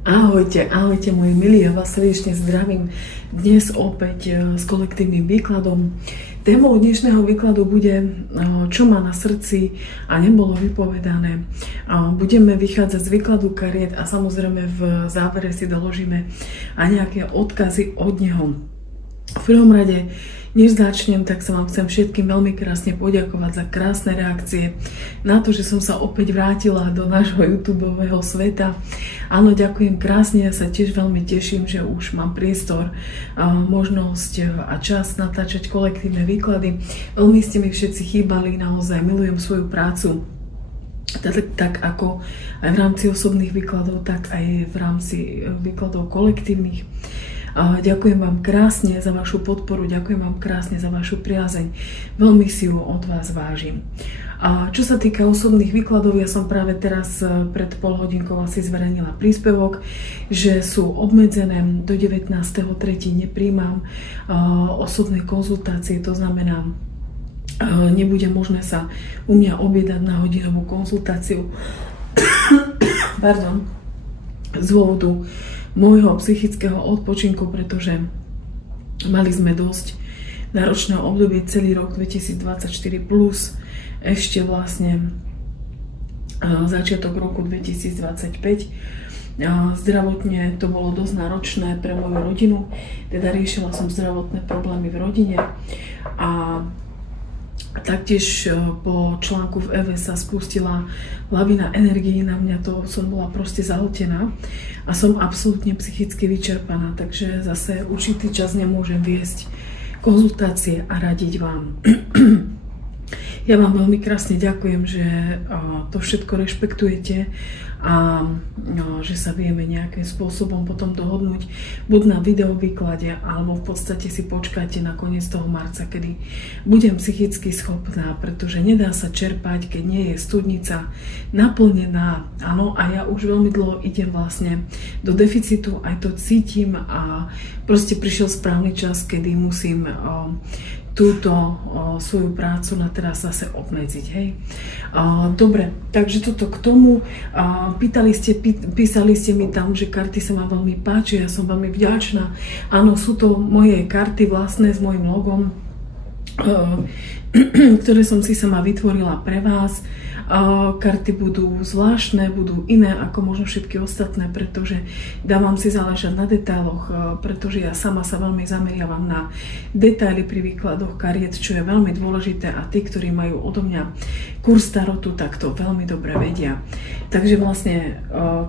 Ahojte, ahojte moji milí, ja vás srdečne zdravím dnes opäť s kolektívnym výkladom. Témou dnešného výkladu bude, čo má na srdci a nebolo vypovedané. Budeme vychádzať z výkladu kariet a samozrejme v závere si doložíme aj nejaké odkazy od neho. V prvom rade, než začnem, tak sa vám chcem všetkým veľmi krásne poďakovať za krásne reakcie na to, že som sa opäť vrátila do nášho YouTubeového sveta. Áno, ďakujem krásne, ja sa tiež veľmi teším, že už mám priestor, možnosť a čas natáčať kolektívne výklady. Veľmi ste mi všetci chýbali, naozaj milujem svoju prácu. Tak ako aj v rámci osobných výkladov, tak aj v rámci výkladov kolektívnych. Ďakujem vám krásne za vašu podporu, ďakujem vám krásne za vašu priazeň. Veľmi si ju od vás vážim. Čo sa týka osobných výkladov, ja som práve teraz pred pol hodinkou asi zverejnila príspevok, že sú obmedzené do 19.3. nepríjmam osobné konzultácie, to znamená, nebude možné sa u mňa objednať na hodinovú konzultáciu. Pardon. Z dôvodu môjho psychického odpočinku, pretože mali sme dosť náročné obdobie celý rok 2024 plus ešte vlastne začiatok roku 2025. Zdravotne to bolo dosť náročné pre moju rodinu, teda riešila som zdravotné problémy v rodine a taktiež po článku v EVE sa spustila lavina energií na mňa, to som bola proste zahltená a som absolútne psychicky vyčerpaná, takže zase určitý čas nemôžem viesť konzultácie a radiť vám. Ja vám veľmi krásne ďakujem, že to všetko rešpektujete a že sa vieme nejakým spôsobom potom dohodnúť buď na videovýklade, alebo v podstate si počkáte na koniec toho marca, kedy budem psychicky schopná, pretože nedá sa čerpať, keď nie je studnica naplnená. Áno, a ja už veľmi dlho idem vlastne do deficitu, aj to cítim a proste prišiel správny čas, kedy musím túto svoju prácu na teraz zase obmedziť, hej. Dobre, takže toto k tomu. Písali ste mi tam, že karty sa vám veľmi páčia, ja som veľmi vďačná. Áno, sú to moje karty vlastné s mojím logom, ktoré som si sama vytvorila pre vás. Karty budú zvláštne, budú iné ako možno všetky ostatné, pretože dávam si záležať na detailoch, pretože ja sama sa veľmi zameriavam na detaily pri výkladoch kariet, čo je veľmi dôležité a tí, ktorí majú odo mňa kurz tarotu, tak to veľmi dobre vedia. Takže vlastne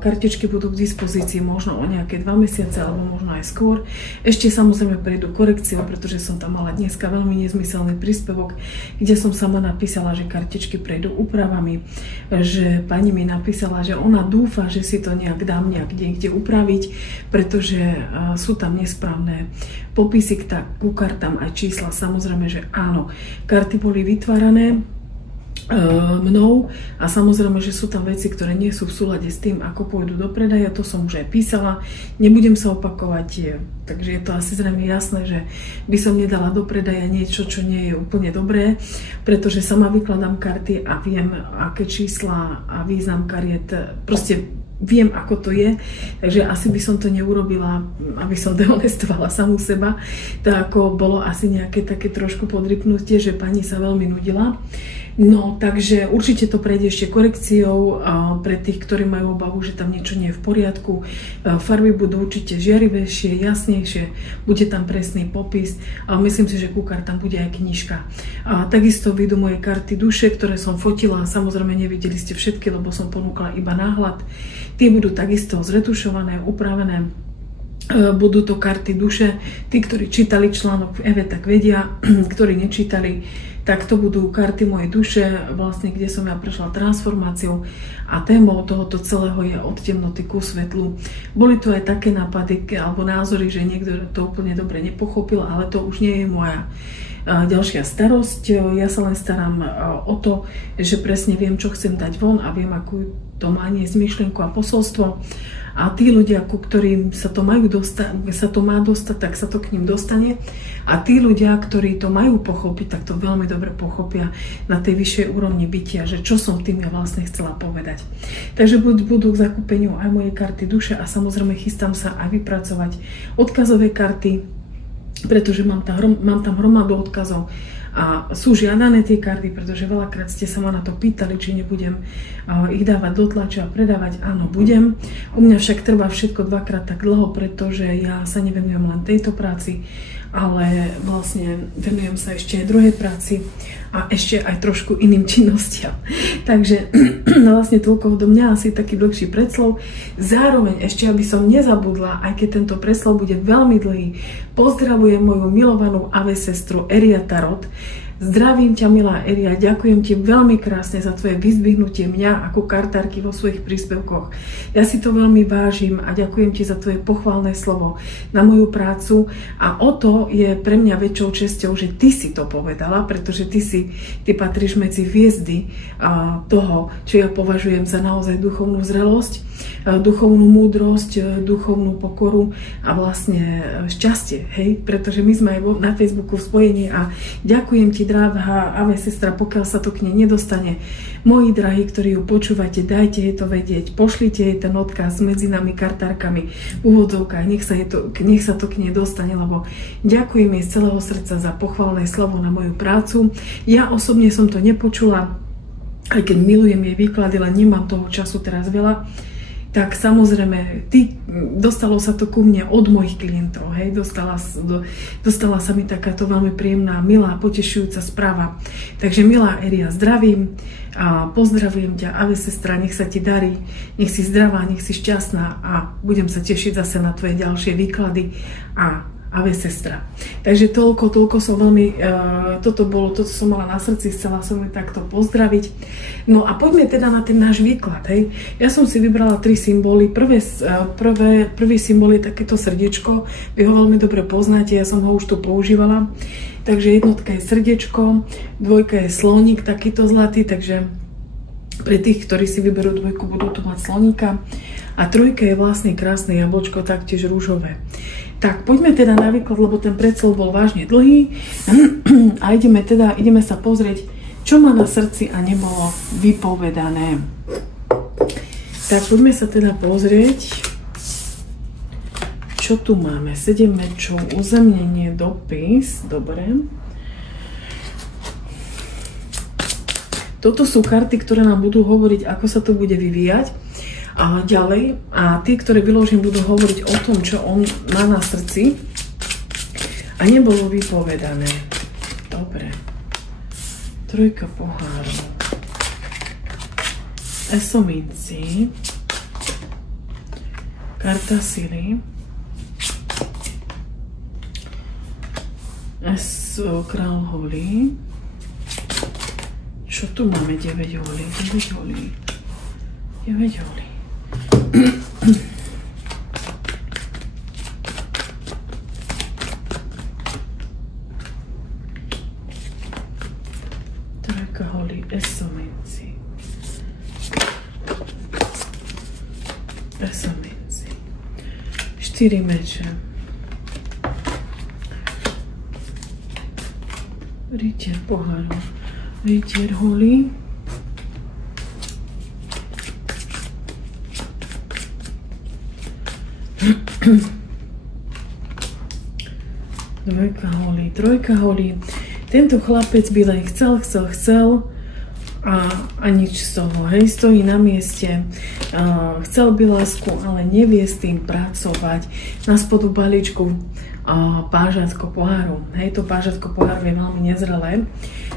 kartičky budú k dispozícii možno o nejaké 2 mesiace alebo možno aj skôr. Ešte samozrejme prejdú korekciou, pretože som tam mala dneska veľmi nezmyselný príspevok, kde som sama napísala, že kartičky prejdú úpravami, že pani mi napísala, že ona dúfa, že si to nejak dám niekde upraviť, pretože sú tam nesprávne popisy ku kartám aj čísla. Samozrejme, že áno, karty boli vytvárané mnou a samozrejme, že sú tam veci, ktoré nie sú v súlade s tým, ako pôjdu do predaja, to som už aj písala, nebudem sa opakovať, takže je to asi zrejme jasné, že by som nedala do predaja niečo, čo nie je úplne dobré, pretože sama vykladám karty a viem, aké čísla a význam kariet, proste viem, ako to je, takže asi by som to neurobila, aby som dehonestovala samú seba. To ako bolo asi nejaké také trošku podrypnutie, že pani sa veľmi nudila. No, takže určite to prejde ešte korekciou pre tých, ktorí majú obavu, že tam niečo nie je v poriadku. Farby budú určite žiarivejšie, jasnejšie, bude tam presný popis. Myslím si, že ku kartám bude aj knižka. Takisto vyjdú moje karty duše, ktoré som fotila. Samozrejme nevideli ste všetky, lebo som ponúkla iba náhľad. Tie budú takisto zretušované, upravené. Budú to karty duše. Tí, ktorí čítali článok v EVE, tak vedia, ktorí nečítali, tak to budú karty mojej duše, vlastne kde som ja prešla transformáciou a témou tohoto celého je od temnoty ku svetlu. Boli to aj také nápady alebo názory, že niekto to úplne dobre nepochopil, ale to už nie je moja ďalšia starosť. Ja sa len starám o to, že presne viem, čo chcem dať von a viem, akú to má niesť myšlienku a posolstvo. a tí ľudia, ku ktorým sa to má dostať, tak sa to k ním dostane. A tí ľudia, ktorí to majú pochopiť, tak to veľmi dobre pochopia na tej vyššej úrovni bytia, že čo som tým ja vlastne chcela povedať. Takže budú k zakúpeniu aj moje karty duše a samozrejme chystám sa aj vypracovať odkazové karty, pretože mám tam hromadu odkazov a sú žiadané tie karty, pretože veľakrát ste sa ma na to pýtali, či nebudem ich dávať do tlače a predávať. Áno, budem. U mňa však trvá všetko dvakrát tak dlho, pretože ja sa nevenujem len tejto práci, ale vlastne venujem sa ešte aj druhej práci a ešte aj trošku iným činnostiam. Takže vlastne toľko do mňa asi taký dlhší predslov. Zároveň ešte, aby som nezabudla, aj keď tento predslov bude veľmi dlhý, pozdravujem moju milovanú Ave sestru Eria Tarot. Zdravím ťa, milá Eria, ďakujem ti veľmi krásne za tvoje vyzdvihnutie mňa ako kartárky vo svojich príspevkoch. Ja si to veľmi vážim a ďakujem ti za tvoje pochválne slovo na moju prácu a o to je pre mňa väčšou česťou, že ty si to povedala, pretože ty patríš medzi hviezdy toho, čo ja považujem za naozaj duchovnú zrelosť, duchovnú múdrosť, duchovnú pokoru a vlastne šťastie, hej? Pretože my sme aj na Facebooku v spojení a ďakujem ti, drahá Ave sestra, pokiaľ sa to k nej nedostane. Moji drahí, ktorí ju počúvate, dajte jej to vedieť, pošlite jej ten odkaz medzi nami kartárkami v úvodzovkách, nech sa to k nej dostane, lebo ďakujem jej z celého srdca za pochválne slovo na moju prácu. Ja osobne som to nepočula, aj keď milujem jej výklady, len nemám toho času teraz veľa. Tak samozrejme, dostalo sa to ku mne od mojich klientov, hej, dostala sa mi takáto veľmi príjemná, milá, potešujúca správa. Takže milá Eria, zdravím a pozdravujem ťa, Ave sestra, nech sa ti darí, nech si zdravá, nech si šťastná a budem sa tešiť zase na tvoje ďalšie výklady a Ave sestra. Takže toľko som veľmi, toto som mala na srdci, chcela som ju takto pozdraviť. No a poďme teda na ten náš výklad, hej. Ja som si vybrala 3 symboly. Prvý symbol je takéto srdiečko, vy ho veľmi dobre poznáte, ja som ho už tu používala. Takže jednotka je srdiečko, dvojka je slónik, takýto zlatý, takže pre tých, ktorí si vyberú dvojku, budú tu mať slónika. A trojka je vlastne krásne jablčko, taktiež rúžové. Tak, poďme teda na výklad, lebo ten predslov bol vážne dlhý a ideme sa pozrieť, čo má na srdci a nebolo vypovedané. Tak, poďme sa teda pozrieť, čo tu máme. 7 mečov, uzemnenie, dopis, dobre. Toto sú karty, ktoré nám budú hovoriť, ako sa to bude vyvíjať. A ďalej, a tí, ktorí vyložím, budú hovoriť o tom, čo on má na srdci a nebolo vypovedané. Dobre. Trojka pohárov. Eso mincí. Karta sily. Eso král holí. Čo tu máme? 9 holí. 9 holí. 9 holí. Trojka holí, eso mincí. Eso mincí. 4 meče. Rytier pohárov. Rytier holí. Dvojka holí, trojka holí. Tento chlapec by len chcel a nič z toho. Hej, stojí na mieste. Chcel by lásku, ale nevie s tým pracovať. Na spodu balíčku pážatko pohárov. Hej, to pážatko pohárov je veľmi nezrelé.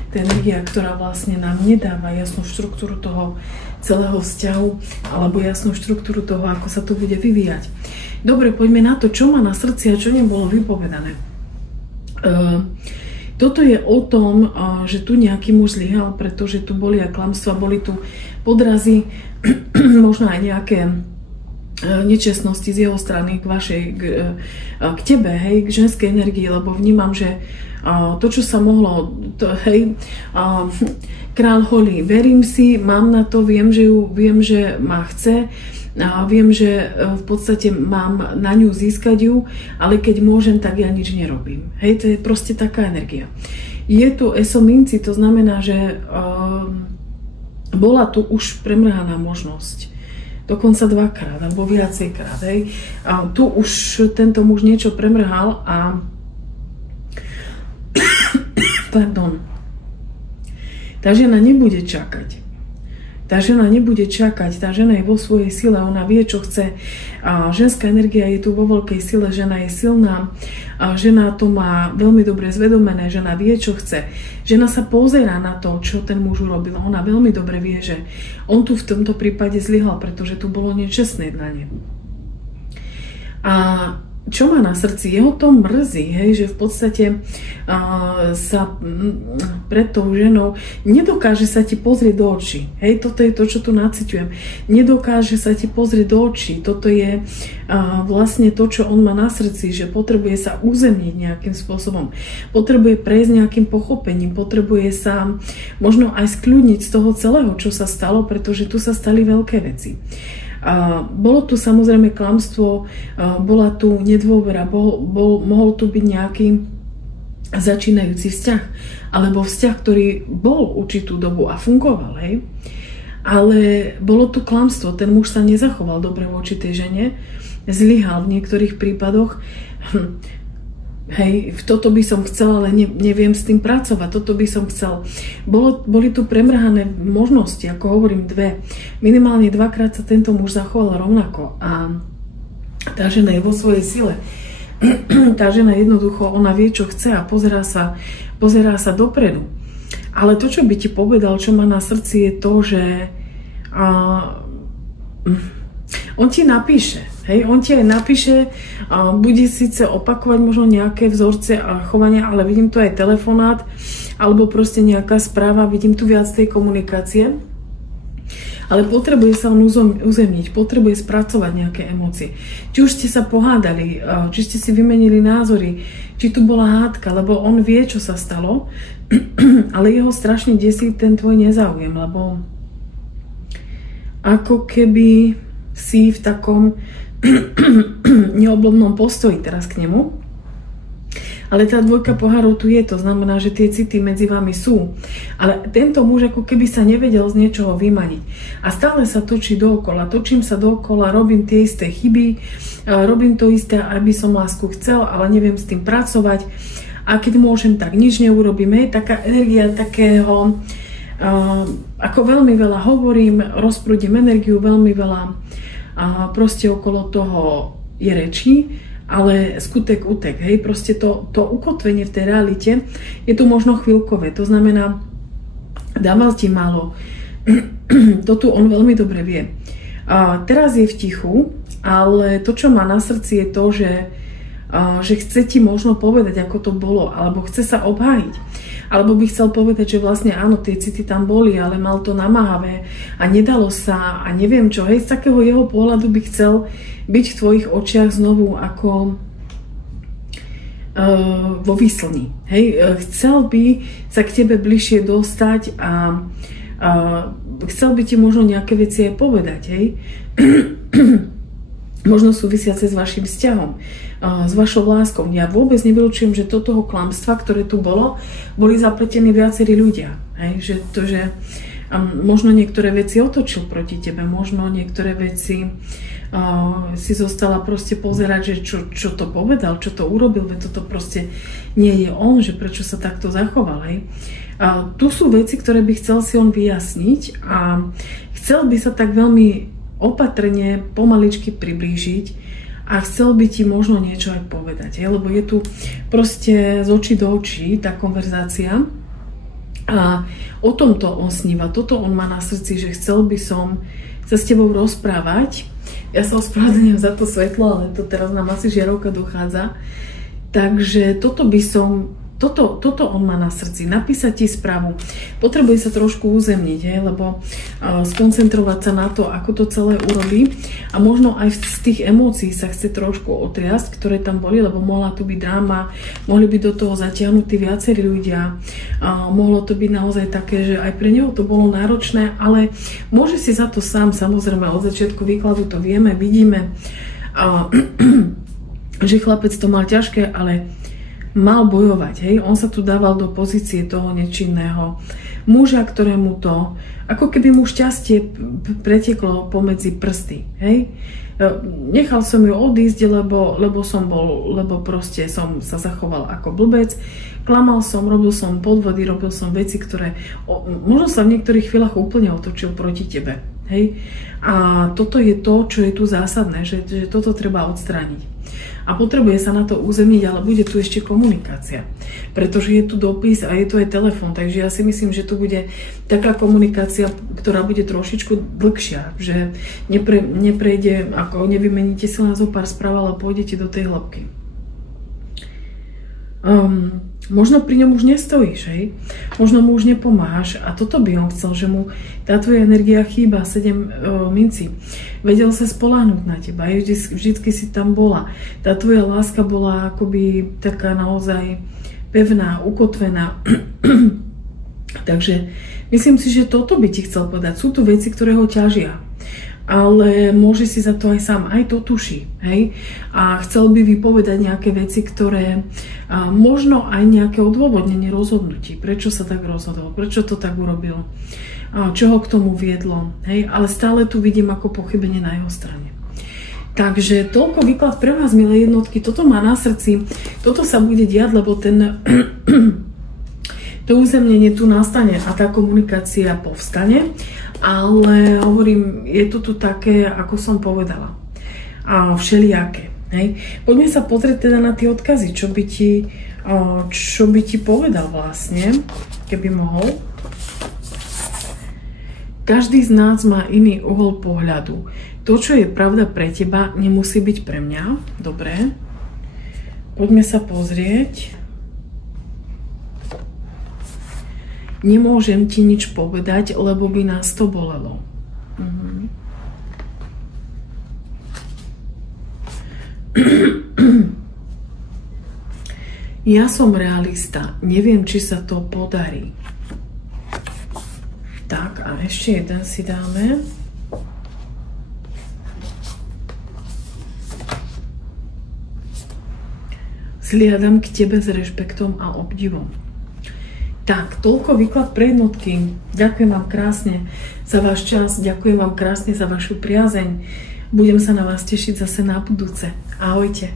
Tá energia, ktorá vlastne nám nedáva jasnú štruktúru toho celého vzťahu alebo jasnú štruktúru toho, ako sa to bude vyvíjať. Dobre, poďme na to, čo má na srdci a čo nebolo vypovedané. Toto je o tom, že tu nejaký muž zlyhal, pretože tu boli aj klamstvá, boli tu podrazy, možno aj nejaké nečestnosti z jeho strany k tebe, hej, k ženskej energii, lebo vnímam, že to, čo sa mohlo, král holí, verím si, mám na to, viem, že ma chce, viem, že v podstate mám na ňu získať ju, ale keď môžem, tak ja nič nerobím. Hej, to je proste taká energia. Je tu ESO minci, to znamená, že bola tu už premrhaná možnosť. Dokonca 2-krát, alebo viacejkrát. Tu už tento muž niečo premrhal a pardon. Tá žena nebude čakať. Tá žena nebude čakať. Tá žena je vo svojej sile, ona vie, čo chce. Ženská energia je tu vo veľkej sile, žena je silná. Žena to má veľmi dobre zvedomené, žena vie, čo chce. Žena sa pozerá na to, čo ten muž urobil. Ona veľmi dobre vie, že on tu v tomto prípade zlyhal, pretože tu bolo nečestné jednanie. A čo má na srdci? Jeho to mrzí, hej, že v podstate sa pred tou ženou nedokáže sa ti pozrieť do očí. Hej, toto je to, čo tu naciťujem. Nedokáže sa ti pozrieť do očí. Toto je vlastne to, čo on má na srdci, že potrebuje sa uzemniť nejakým spôsobom. Potrebuje prejsť nejakým pochopením. Potrebuje sa možno aj skľudniť z toho celého, čo sa stalo, pretože tu sa stali veľké veci. Bolo tu samozrejme klamstvo, bola tu nedôvera, mohol tu byť nejaký začínajúci vzťah, alebo vzťah, ktorý bol určitú dobu a fungoval, hej. Ale bolo tu klamstvo, ten muž sa nezachoval dobre voči tej žene, zlyhal v niektorých prípadoch. Hej, toto by som chcela, ale neviem s tým pracovať, toto by som chcel. Boli tu premrhané možnosti, ako hovorím, 2. Minimálne 2-krát sa tento muž zachoval rovnako a tá žena je vo svojej sile. Tá žena jednoducho, ona vie, čo chce a pozerá sa dopredu. Ale to, čo by ti povedal, čo má na srdci, je to, že on ti napíše. Hej, on ti aj napíše, bude síce opakovať možno nejaké vzorce a chovania, ale vidím tu aj telefonát, alebo proste nejaká správa, vidím tu viac tej komunikácie. Ale potrebuje sa on uzemniť, potrebuje spracovať nejaké emócie. Či už ste sa pohádali, či ste si vymenili názory, či tu bola hádka, lebo on vie, čo sa stalo, ale jeho strašne desí ten tvoj nezáujem, lebo ako keby si v takom neoblomnom postoji teraz k nemu. Ale tá 2 pohárov tu je, to znamená, že tie city medzi vami sú. Ale tento muž ako keby sa nevedel z niečoho vymaniť. A stále sa točí dookola. Točím sa dookola, robím tie isté chyby, robím to isté, aby som lásku chcel, ale neviem s tým pracovať. A keď môžem, tak nič neurobím. Hej, taká energia takého, ako veľmi veľa hovorím, rozprúdim energiu, veľmi veľa proste okolo toho je rečí, ale skutek utek, hej, proste to ukotvenie v tej realite je tu možno chvíľkové, to znamená, dával ti málo, to tu on veľmi dobre vie. Teraz je v tichu, ale to, čo má na srdci, je to, že chce ti možno povedať, ako to bolo, alebo chce sa obhájiť. Alebo by chcel povedať, že vlastne áno, tie city tam boli, ale mal to namáhavé a nedalo sa a neviem čo. Hej, z takého jeho pohľadu by chcel byť v tvojich očiach znovu ako vo výslni. Hej, chcel by sa k tebe bližšie dostať a chcel by ti možno nejaké veci aj povedať. Hej. Možno súvisiace s vašim vzťahom, s vašou láskou. Ja vôbec nevylučujem, že do toho klamstva, ktoré tu bolo, boli zapletení viacerí ľudia. Hej? Že možno niektoré veci otočil proti tebe, možno niektoré veci si zostala proste pozerať, že čo to povedal, čo to urobil, veď toto proste nie je on, že prečo sa takto zachoval. Hej? Tu sú veci, ktoré by chcel si on vyjasniť a chcel by sa tak veľmi opatrne, pomaličky priblížiť a chcel by ti možno niečo aj povedať, lebo je tu proste z očí do očí tá konverzácia a o tomto on sníva, toto on má na srdci, že chcel by som sa s tebou rozprávať. Ja sa ospravedlňujem za to svetlo, ale to teraz nám asi žiarovka dochádza. Takže toto by som Toto on má na srdci, napísať ti správu. Potrebuje sa trošku uzemniť, lebo skoncentrovať sa na to, ako to celé urobí a možno aj z tých emócií sa chce trošku otriasť, ktoré tam boli, lebo mohla tu byť dráma, mohli byť do toho zatiahnutí viacerí ľudia, mohlo to byť naozaj také, že aj pre neho to bolo náročné, ale môže si za to sám, samozrejme od začiatku výkladu to vieme, vidíme, že chlapec to mal ťažké, ale mal bojovať, hej, on sa tu dával do pozície toho nečinného muža, ktorému to, ako keby mu šťastie preteklo pomedzi prsty, hej. Nechal som ju odísť, lebo proste som sa zachoval ako blbec, klamal som, robil som podvody, robil som veci, ktoré možno sa v niektorých chvíľach úplne otočil proti tebe, hej. A toto je to, čo je tu zásadné, že toto treba odstrániť. A potrebuje sa na to uzemniť, ale bude tu ešte komunikácia. Pretože je tu dopis a je tu aj telefón, takže ja si myslím, že tu bude taká komunikácia, ktorá bude trošičku dlhšia, že neprejde, ako nevymeníte si len zo pár správ, ale pôjdete do tej hĺbky. Možno pri ňom už nestojíš, hej? Možno mu už nepomáhaš a toto by on chcel, že mu tá tvoja energia chýba, 7 mincí. Vedel sa spoľahnúť na teba, vždycky si tam bola. Tá tvoja láska bola akoby taká naozaj pevná, ukotvená. Takže myslím si, že toto by ti chcel povedať. Sú tu veci, ktoré ho ťažia. Ale môže si za to aj sám, aj to tuší, hej? A chcel by vypovedať nejaké veci, ktoré možno aj nejaké odôvodnenie rozhodnutí, prečo sa tak rozhodol, prečo to tak urobil, čo ho k tomu viedlo, hej? Ale stále tu vidím ako pochybenie na jeho strane. Takže toľko výklad pre vás, milé jednotky, toto má na srdci, toto sa bude diať, lebo to uzemnenie tu nastane a tá komunikácia povstane. Ale hovorím, je to tu také, ako som povedala, všelijaké. Hej. Poďme sa pozrieť teda na tie odkazy, čo by ti povedal vlastne, keby mohol. Každý z nás má iný uhol pohľadu. To, čo je pravda pre teba, nemusí byť pre mňa. Dobre. Poďme sa pozrieť. Nemôžem ti nič povedať, lebo by nás to bolelo. Ja som realista. Neviem, či sa to podarí. Tak, a ešte jeden si dáme. Zliadam k tebe s rešpektom a obdivom. Tak, toľko výklad pre jednotky. Ďakujem vám krásne za váš čas, ďakujem vám krásne za vašu priazeň. Budem sa na vás tešiť zase na budúce. Ahojte.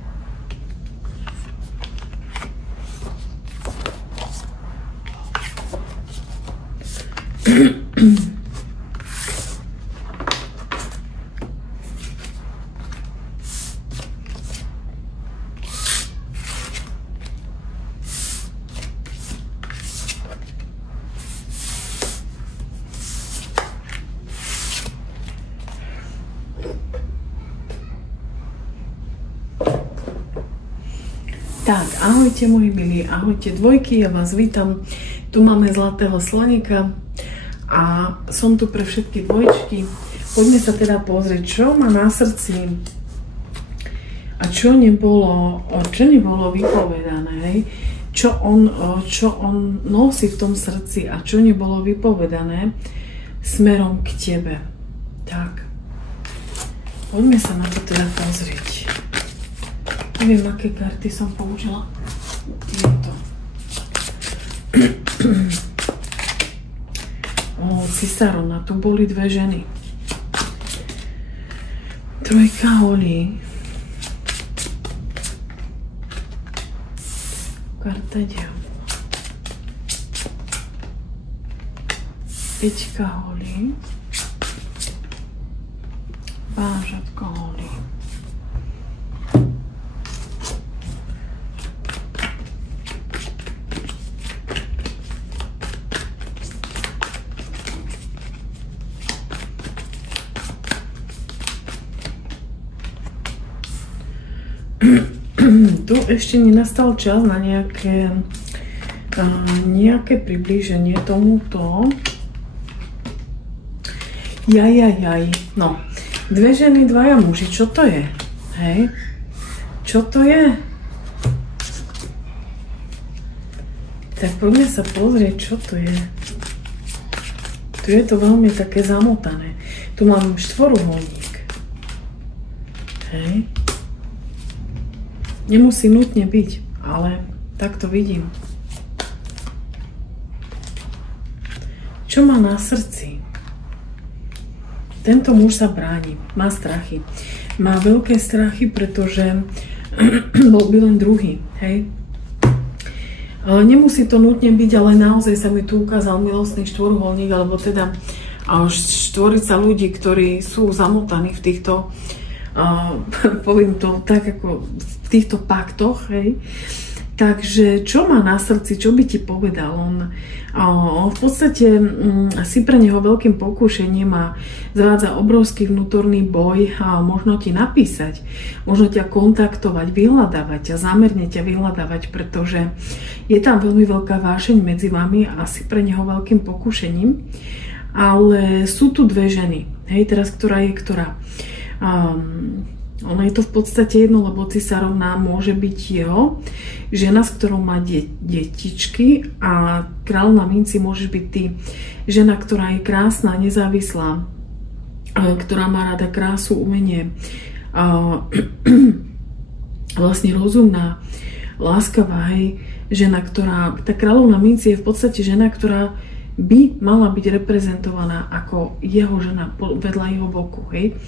Tak, ahojte moji milí, ahojte dvojky, ja vás vítam. Tu máme zlatého slonika a som tu pre všetky dvojčky. Poďme sa teda pozrieť, čo má na srdci a čo nebolo vypovedané, hej? Čo on nosí v tom srdci a čo nebolo vypovedané smerom k tebe. Tak, poďme sa na to teda pozrieť. Neviem, aké karty som použila. Tieto. Cisárona, tu boli dve ženy. Trojka holí. Karta diabla. Peťka holí. Vážatko holí. Tu ešte nenastal čas na nejaké nejaké priblíženie tomuto. Jaj. No, 2 ženy, 2 muži. Čo to je? Hej? Čo to je? Tak poďme sa pozrieť, čo to je. Tu je to veľmi také zamotané. Tu mám štvoruholník. Hej. Nemusí nutne byť, ale tak to vidím. Čo má na srdci? Tento muž sa bráni, má strachy. Má veľké strachy, pretože bol by len druhý, hej. Nemusí to nutne byť, ale naozaj sa mi tu ukázal milostný štvoruholník, alebo teda štvorica ľudí, ktorí sú zamotaní v týchto, poviem to tak, ako v týchto paktoch, hej. Takže čo má na srdci, čo by ti povedal? On v podstate si pre neho veľkým pokúšením a zavádza obrovský vnútorný boj a možno ti napísať, možno ťa kontaktovať, vyhľadávať ťa, zámerne ťa vyhľadávať, pretože je tam veľmi veľká vášeň medzi vami a si pre neho veľkým pokúšením. Ale sú tu 2 ženy, hej, teraz ktorá je ktorá. Ono je to v podstate jedno, lebo cisárovná môže byť jeho žena, s ktorou má detičky, a kráľ na minci môže byť ty. Žena, ktorá je krásna, nezávislá, ktorá má rada krásu, umenie, vlastne rozumná, láskavá, hej. Žena, ktorá, tá kráľovná minci je v podstate žena, ktorá by mala byť reprezentovaná ako jeho žena vedľa jeho boku, hej.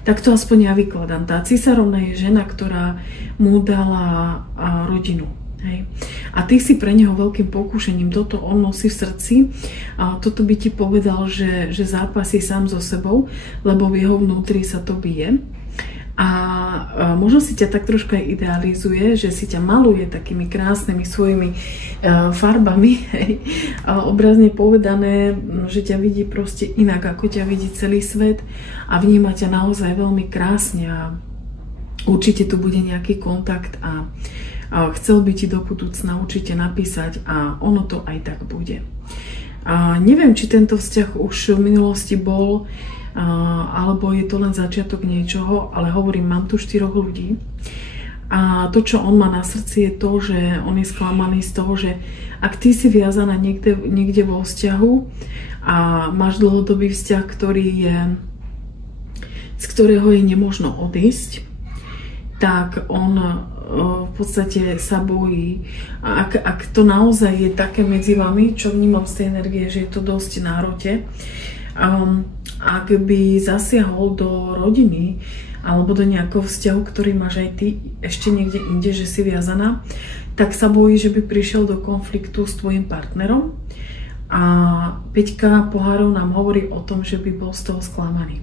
Tak to aspoň ja vykladám. Tá cisárovna je žena, ktorá mu dala rodinu. Hej. A ty si pre neho veľkým pokúšením, toto on nosí v srdci, a toto by ti povedal, že zápasí sám so sebou, lebo v jeho vnútri sa to bije. A možno si ťa tak troška idealizuje, že si ťa maluje takými krásnymi svojimi farbami, hej. Obrazne povedané, že ťa vidí proste inak, ako ťa vidí celý svet, a vníma ťa naozaj veľmi krásne, a určite tu bude nejaký kontakt a chcel by ti do budúcna určite napísať, a ono to aj tak bude. A neviem, či tento vzťah už v minulosti bol, alebo je to len začiatok niečoho, ale hovorím, mám tu 4 ľudí, a to, čo on má na srdci, je to, že on je sklamaný z toho, že ak ty si viazaná niekde vo vzťahu a máš dlhodobý vzťah, z ktorého je nemožno odísť, tak on v podstate sa bojí. A ak to naozaj je také medzi vami, čo vnímam z tej energie, že je to dosť nárote, ak by zasiahol do rodiny alebo do nejakého vzťahu, ktorý máš aj ty ešte niekde inde, že si viazaná, tak sa bojí, že by prišiel do konfliktu s tvojim partnerom. A 5 pohárov nám hovorí o tom, že by bol z toho sklamaný.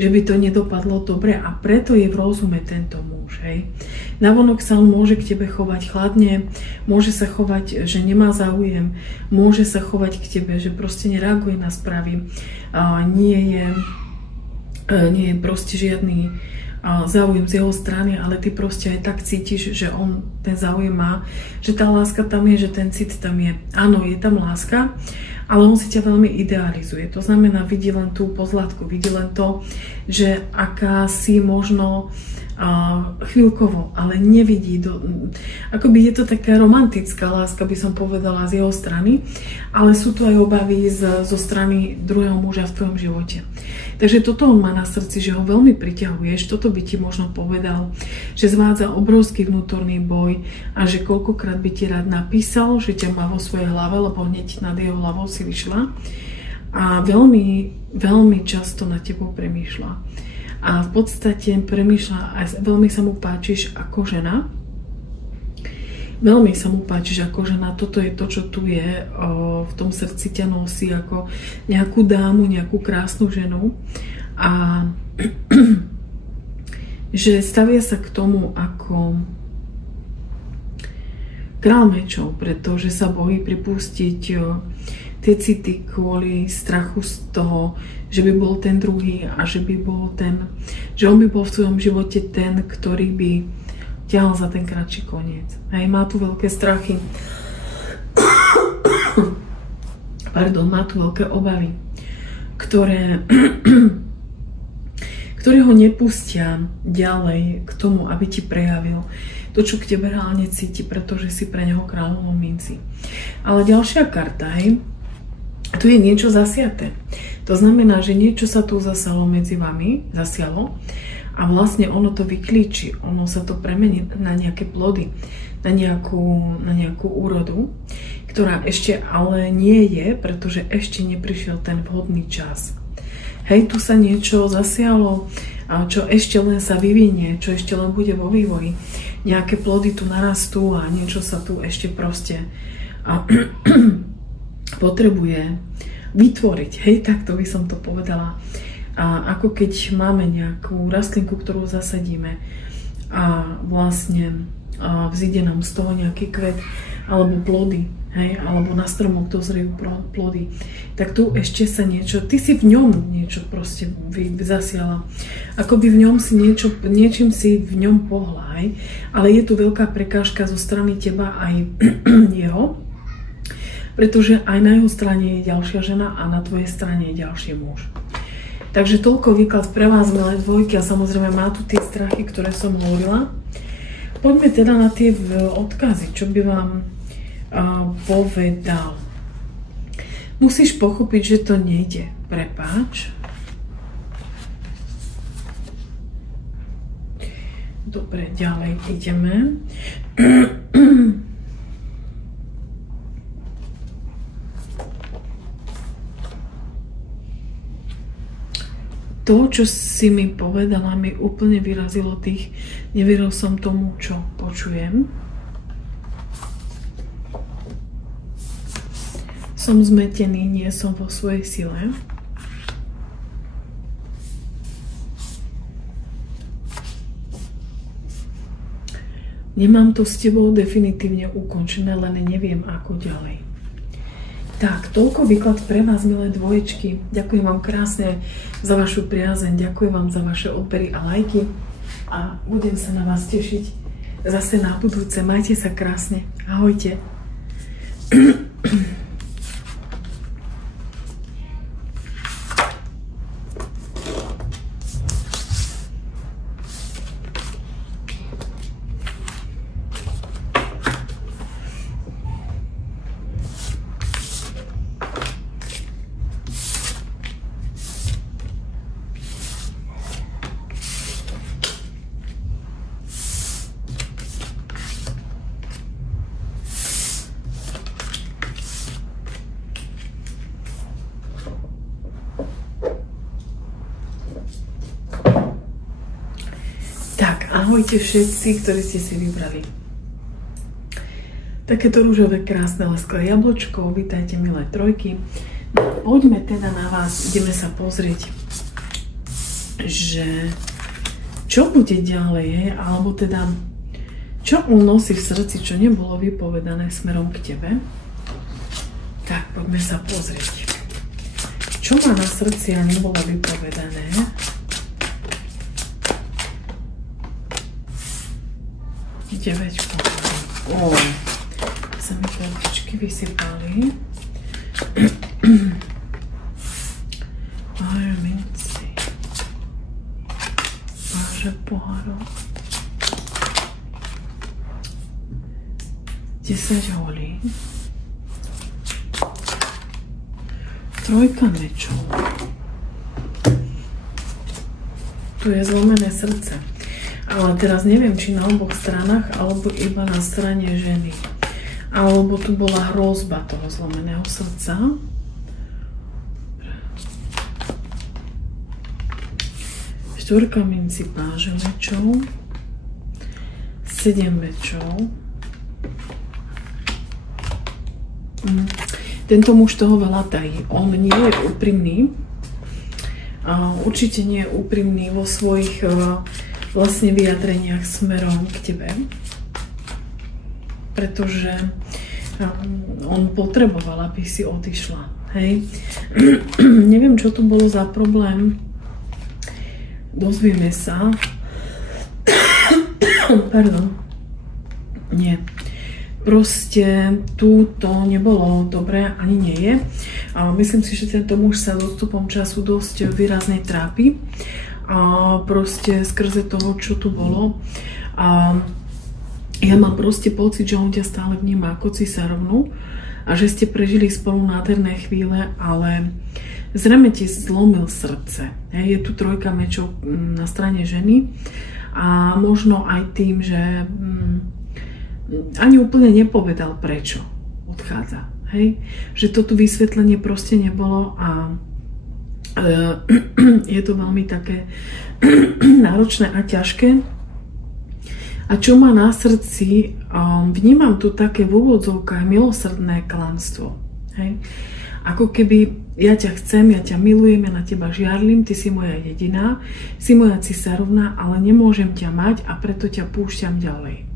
Že by to nedopadlo dobre, a preto je v rozume tento muž. Hej. Navonok sa on môže k tebe chovať chladne, môže sa chovať, že nemá záujem, môže sa chovať k tebe, že proste nereaguje na správy. Nie je proste žiadny záujem z jeho strany, ale ty proste aj tak cítiš, že on ten záujem má, že tá láska tam je, že ten cit tam je. Áno, je tam láska, ale on si ťa veľmi idealizuje. To znamená, vidí len tú pozlátku, vidí len to, že aká si možno chvíľkovo, ale nevidí. Akoby je to taká romantická láska, by som povedala, z jeho strany, ale sú tu aj obavy zo strany druhého muža v tvojom živote. Takže toto on má na srdci, že ho veľmi priťahuješ, toto by ti možno povedal, že zvádza obrovský vnútorný boj a že koľkokrát by ti rád napísal, že ťa má vo svojej hlave, lebo hneď nad jeho hlavou si vyšla, a veľmi, veľmi často na tebou premýšľa. A v podstate premýšľa, a veľmi sa mu páčiš ako žena. Veľmi sa mu páčiš ako žena. Toto je to, čo tu je. V tom srdci ťa nosí ako nejakú dámu, nejakú krásnu ženu. A že stavia sa k tomu ako kráľ mečov, pretože sa bojí pripustiť tie city kvôli strachu z toho, že by bol ten druhý a že on by bol v svojom živote ten, ktorý by ťahal za ten kratší koniec. Hej, má tu veľké strachy. má tu veľké obavy, ktoré ho nepustia ďalej k tomu, aby ti prejavil to, čo k tebe reálne cíti, pretože si pre neho kráľovou minci. Ale ďalšia karta, tu je niečo zasiaté. To znamená, že niečo sa tu zasialo medzi vami, a vlastne ono to vyklíči, ono sa to premení na nejaké plody, na nejakú úrodu, ktorá ešte ale nie je, pretože ešte neprišiel ten vhodný čas. Hej, tu sa niečo zasialo, čo ešte len sa vyvinie, čo ešte len bude vo vývoji. Nejaké plody tu narastú a niečo sa tu ešte proste potrebuje vytvoriť. Hej, takto by som to povedala. Ako keď máme nejakú rastlinku, ktorú zasadíme a vlastne vzíde nám z toho nejaký kvet alebo plody, hej, alebo na stromoch dozrejú plody, tak tu ešte sa niečo, ty si v ňom niečo proste zasiala. Akoby v ňom si niečím si v ňom pohla, hej, ale je tu veľká prekážka zo strany teba aj jeho, pretože aj na jeho strane je ďalšia žena a na tvojej strane je ďalší muž. Takže toľko výklad pre vás, milé dvojky, a samozrejme má tu tie strachy, ktoré som hovorila. Poďme teda na tie odkazy, čo by vám povedal. Musíš pochopiť, že to nejde. Prepáč. Dobre, ďalej ideme. To, čo si mi povedala, mi úplne vyrazilo tých. Neveril som tomu, čo počujem. Som zmetený, nie som vo svojej sile. Nemám to s tebou definitívne ukončené, len neviem, ako ďalej. Tak, toľko výklad pre vás, milé dvoječky. Ďakujem vám krásne za vašu priazeň, ďakujem vám za vaše odbery a lajky a budem sa na vás tešiť zase na budúce. Majte sa krásne. Ahojte. Ahojte všetci, ktorí ste si vybrali takéto rúžové, krásne, lesklé jablčko. Vítajte, milé trojky. Poďme teda na vás, ideme sa pozrieť, že čo bude ďalej, alebo teda čo on nosí v srdci, čo nebolo vypovedané smerom k tebe. Tak, poďme sa pozrieť. Čo má na srdci a nebolo vypovedané? Devečko. Sa mi kartičky vysypali. Páže minci. Páže pohárov. 10 holí. Trojka mečov. Tu je zlomené srdce. Ale teraz neviem, či na oboch stranách, alebo iba na strane ženy. Alebo tu bola hrozba toho zlomeného srdca. Štvorka minci, páže mečov. 7 mečov. Tento muž toho veľa tají. On nie je úprimný. Určite nie je úprimný vo svojich vlastne vyjadreniach smerom k tebe, pretože on potreboval, aby si odišla, hej. Neviem, čo to bolo za problém, dozvieme sa. Pardon. Nie. proste tu to nebolo dobré, ani nie je. Myslím si, že tento muž sa odstupom času dosť výrazne trápi. Proste skrze toho, čo tu bolo. Ja mám proste pocit, že on ťa stále vníma ako cisárovnu a že ste prežili spolu nádherné chvíle, ale zrejme ti zlomil srdce. Je tu trojka mečov na strane ženy a možno aj tým, že ani úplne nepovedal, prečo odchádza. Hej? Že toto vysvetlenie proste nebolo a je to veľmi také náročné a ťažké. A čo má na srdci, vnímam tu také v úvodzovkách milosrdné klamstvo. Hej? Ako keby ja ťa chcem, ja ťa milujem, ja na teba žiarlim, ty si moja jediná, si moja cisárovna, ale nemôžem ťa mať a preto ťa púšťam ďalej.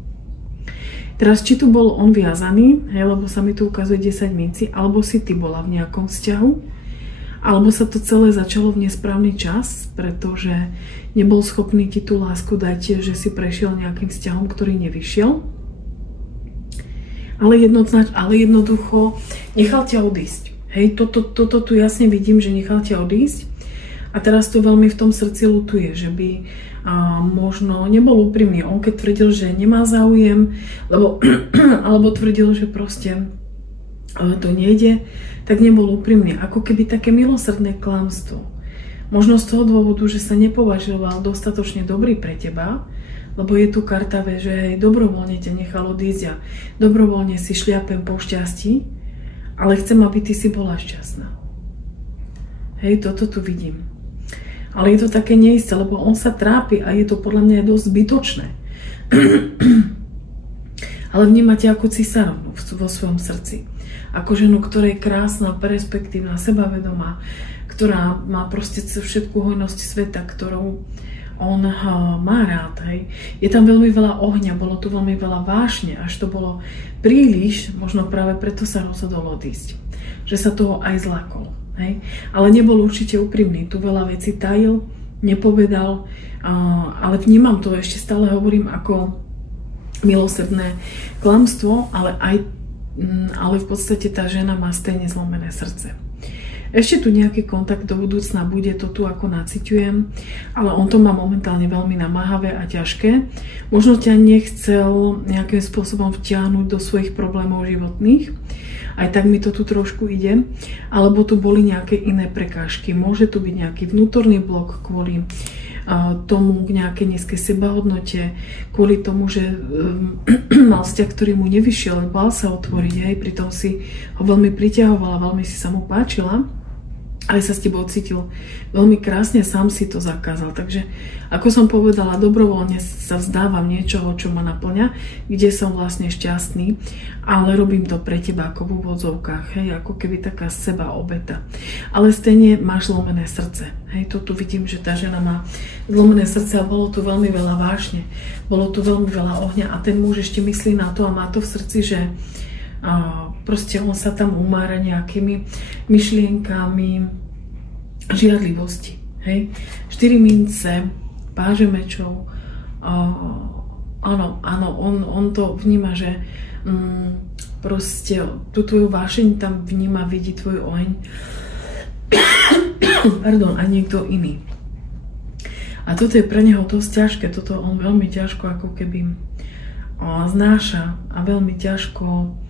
Teraz, či tu bol on viazaný, hej, lebo sa mi tu ukazuje 10 minci, alebo si ty bola v nejakom vzťahu, alebo sa to celé začalo v nesprávny čas, pretože nebol schopný ti tú lásku dať, že si prešiel nejakým vzťahom, ktorý nevyšiel. Ale jednoducho nechal ťa odísť. Hej, toto tu jasne vidím, že nechal ťa odísť. A teraz to veľmi v tom srdci ľutuje, že by možno nebol úprimný. On keď tvrdil, že nemá záujem, alebo tvrdil, že proste to nejde, tak nebol úprimný. Ako keby také milosrdné klamstvo. Možno z toho dôvodu, že sa nepovažoval dostatočne dobrý pre teba, lebo je tu karta, že hej, dobrovoľne ťa nechal odísť a dobrovoľne si šliapem po šťastí, ale chcem, aby ty si bola šťastná. Hej, toto tu vidím. Ale je to také neisté, lebo on sa trápi a je to podľa mňa dosť zbytočné. Ale vníma ťa ako cisárovnu vo svojom srdci. Ako ženu, ktorá je krásna, perspektívna, sebavedomá, ktorá má proste všetku hojnosť sveta, ktorou on má rád. Hej. Je tam veľmi veľa ohňa, bolo tu veľmi veľa vášne, až to bolo príliš, možno práve preto sa rozhodol odísť. Že sa toho aj zlákol. Hej. Ale nebol určite úprimný, tu veľa vecí tajil, nepovedal, ale vnímam to, ešte stále hovorím ako milosrdné klamstvo, ale v podstate tá žena má stejne zlomené srdce. Ešte tu nejaký kontakt do budúcna bude, to tu ako naciťujem, ale on to má momentálne veľmi namáhavé a ťažké. Možno ťa nechcel nejakým spôsobom vtiahnuť do svojich problémov životných, aj tak mi to tu trošku ide, alebo tu boli nejaké iné prekážky. Môže tu byť nejaký vnútorný blok kvôli tomu k nejakej nízkej sebahodnote, kvôli tomu, že mal vzťah, ktorý mu nevyšiel, bál sa otvoriť, hej, pritom si ho veľmi priťahovala, veľmi si sa mu páčila, ale sa s tebou cítil veľmi krásne, sám si to zakázal. Takže, ako som povedala, dobrovoľne sa vzdávam niečoho, čo ma naplňa, kde som vlastne šťastný, ale robím to pre teba ako v úvodzovkách, hej, ako keby taká seba obeta. Ale stejne máš zlomené srdce. Hej, to tu vidím, že tá žena má zlomené srdce a bolo tu veľmi veľa vášne, bolo tu veľmi veľa ohňa a ten muž ešte myslí na to a má to v srdci, že proste on sa tam umára nejakými myšlienkami žiarlivosti. Hej? 4 mince, páže mečov, áno, on to vníma, že proste tú tvoju vášeň tam vníma, vidí tvoj oheň. Pardon, a niekto iný. A toto je pre neho dosť ťažké, toto on veľmi ťažko ako keby znáša a veľmi ťažko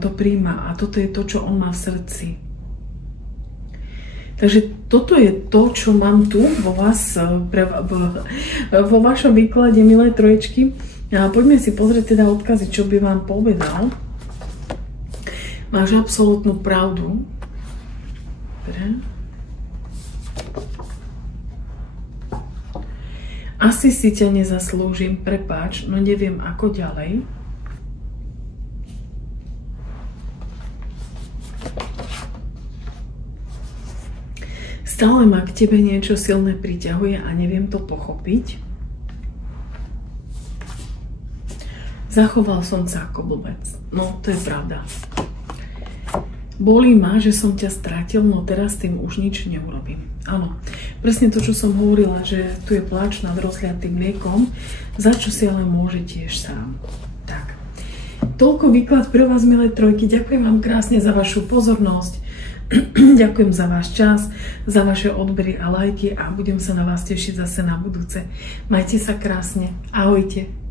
to príjma a toto je to, čo on má v srdci. Takže toto je to, čo mám tu vo vás, vo vašom výklade, milé troječky. A poďme si pozrieť teda odkazy, čo by vám povedal. Máš absolútnu pravdu. Dobre. Asi si ťa nezaslúžim, prepáč, no neviem ako ďalej. Stále ma k tebe niečo silné priťahuje a neviem to pochopiť. Zachoval som sa ako blbec. No, to je pravda. Bolí ma, že som ťa strátil, no teraz tým už nič neurobím. Áno, presne to, čo som hovorila, že tu je pláč nad rozliatým mliekom, za čo si ale môže tiež sám. Tak, toľko výklad pre vás, milé trojky. Ďakujem vám krásne za vašu pozornosť. Ďakujem za váš čas, za vaše odbery a lajky a budem sa na vás tešiť zase na budúce. Majte sa krásne. Ahojte.